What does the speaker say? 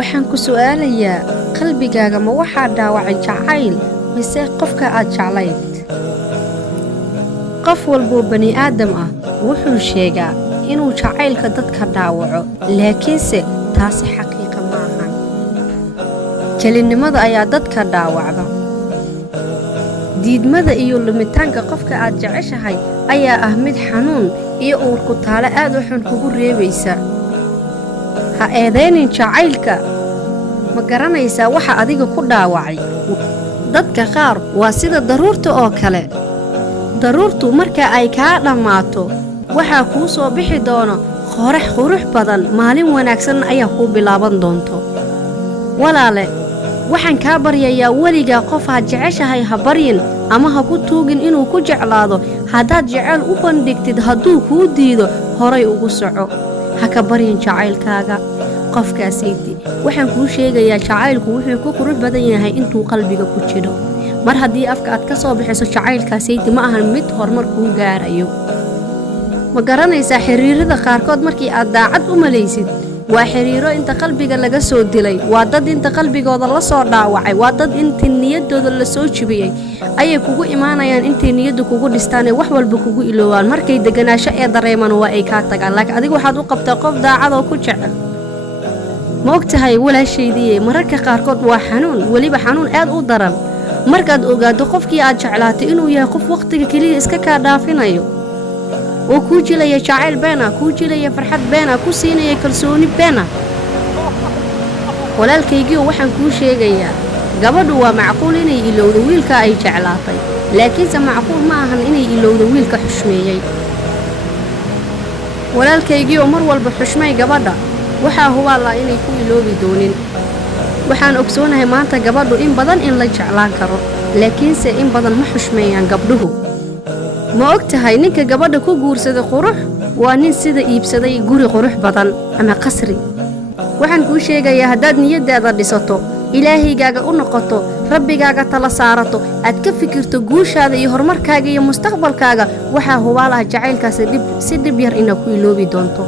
waxaan ku su'aalayaa qalbigaaga ma waxaa dhaawacay jacayl mise qofka aad jeclayd qof walboo bani aadam ah wuxuu sheegaa inuu jacaylka dadka dhaawaco laakiinse taasi xaqiiqa ma ahan kelinimada ayaa dadka dhaawacda diidmada iyo lumitaanka qofka aad jeceshahay ayaa ah mid xanuun iyo uur ku taale aad u xun kugu reebaysa ha eedaynin jacaylka ma garanaysaa waxa adiga ku dhaawacay dadka qaar waa sida daruurta oo kale daruurtu marka ay kaa dhammaato waxaa kuu soo bixi doono qorax qurux badan maalin wanaagsan ayaa kuu bilaaban doonto walaale waxaan kaa baryayaa weligaa qof aad jeceshahay ha baryin ama ha ku tuugin inuu ku jeclaado haddaad jecel u bandhigtid hadduu kuu diido horay ugu soco ha ka baryin jacaylkaaga qofkaasaydi waxaan kuu sheegayaa jacaylku wuxuu ku qurux badan yahay intuu qalbiga ku jiro mar haddii afka aad ka soo bixiso jacaylkaasaydi ma ahan mid horumar kuu gaarayo ma garanaysaa xiriirada qaarkood markii aad daacad u malaysid waa xiriiro inta qalbiga laga soo dilay waa dad inta qalbigooda la soo dhaawacay waa dad intii niyaddooda la soo jibiyey ayay kugu imaanayaan intay niyaddu kugu dhistaanee wax walba kugu iloowaan markay deganaansho ee dareemaan waa ay kaa tagaan laakiin adigu waxaad u qabtaa qof daacadoo ku jecel ma og tahay walaashaydiiye mararka qaarkood waa xanuun weliba xanuun aad u daran markaad ogaado qofkii aad jeclaatay inuu yahay qof wakhtiga keliya iska kaa dhaafinayo oo kuu jilaya jacayl beena kuu jilaya farxad beena ku siinaya kalsooni beena walaalkaygiioo waxaan kuu sheegayaa gabadhu waa macquul inay ilowdo wiilka ay jeclaatay laakiinse macquul ma ahan inay ilowdo wiilka xushmeeyey walaalkaygiioo mar walba xushmay gabadha waxaa hubaallaa inay ku iloobi doonin waxaan ogsoonahay maanta gabadhu in badan in la jeclaan karo laakiinse in badan ma xushmeeyaan gabdhuhu ma og tahay ninka gabadha ku guursaday qurux waa nin sida iibsaday guri qurux badan ama qasri waxaan kuu sheegayaa haddaad niyaddaada dhisato ilaahaygaaga u noqoto rabbigaaga tala saarato aad ka fikirto guushaada iyo horumarkaaga iyo mustaqbalkaaga waxaa hubaal ah jacaylkaasi si dhib yar inaad ku iloobi doonto